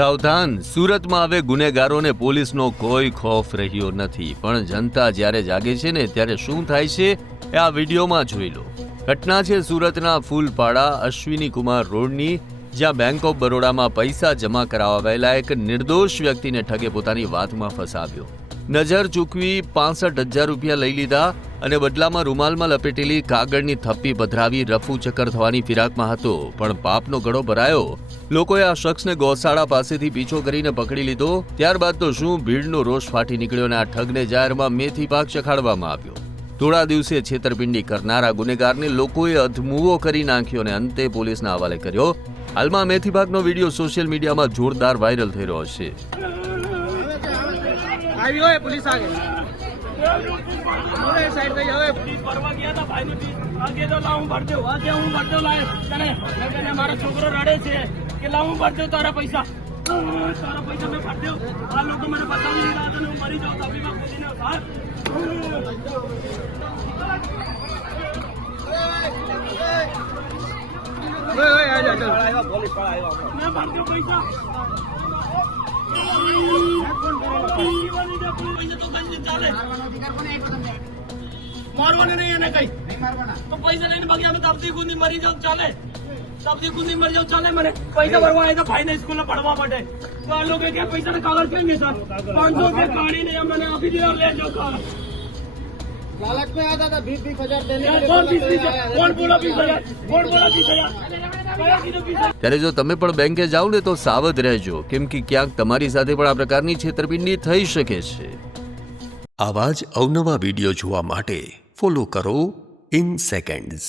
સાવધાન, સુરતમાં હવે ગુનેગારોને પોલીસનો કોઈ ખોફ રહ્યો નથી, પણ જનતા જ્યારે જાગે છે ને ત્યારે શું થાય છે એ આ વિડીયોમાં જોઈ લો. ઘટના છે સુરતના ફૂલપાડા અશ્વિની કુમાર રોડની, જ્યાં બેંક ઓફ બરોડામાં પૈસા જમા કરાવેલા એક નિર્દોષ વ્યક્તિને ઠગે પોતાની વાતમાં ફસાવ્યો. નજર ચૂકવી 65,000 રૂપિયા લઈ લીધા અને બદલામાં રૂમાલમાં લપેટેલી કાગળની થપ્પી પધરાવી રફુ ચક્કર થવાની ફિરાકમાં હતો. પણ પાપનો ગળો ભરાયો. લોકોએ આ શખ્સને ગૌશાળા પાસેથી પીછો કરીને પકડી લીધો. ત્યારબાદ તો શું ભીડનો રોષ ફાટી નીકળ્યો અને આ ઠગને જાહેરમાં મેથી પાક ચખાડવામાં આવ્યો. થોડા દિવસે છેતરપિંડી કરનારા ગુનેગારને લોકોએ અધમુવો કરી નાખ્યો અને અંતે પોલીસના હવાલે કર્યો. હાલમાં મેથી પાકનો વિડીયો સોશિયલ મીડિયામાં જોરદાર વાયરલ થઈ રહ્યો છે. આવી હોય पुलिस आ गई साइड पे जाओ पुलिस परवा किया था भाई ने भी आगे तो लाऊं भर दो आगे हूं भर दो लाए मैंने हमारा छोकरो रड़े छे कि लाऊं भर दो तारा पैसा मैं भर दो आ लोग मैंने बता नहीं रहा था मरी जाओ तभी मैं पुलिस ने उतार ओए आ जा चल पुलिस पड़ा आएगा मैं भर दो पैसा मारवाने नहीं है कहीं तो पैसा लेने भाग्य में तबदी गुंदी मरी जाओ चाले तबदी गुंदी मर जाओ चाले मैंने पैसा भरवाए तो भाई ने स्कूल में पढ़वा पड़े तो आ लोग क्या पैसा ने कागज करेंगे सर 500 रुपये कहानी नहीं मैंने अभी दिया ले जाओ लालच में आता था 20,000 देने कौन बोला 20,000 कौन बोला 20,000 ત્યારે જો તમે પણ બેંકે જાઓ ને તો સાવધ રહેજો, કેમ કે ક્યાંક તમારી સાથે પણ આ પ્રકારની છેતરપિંડી થઈ શકે છે. આવા જ અવનવા વિડીયો જોવા માટે ફોલો કરો ઇન સેકન્ડ્સ.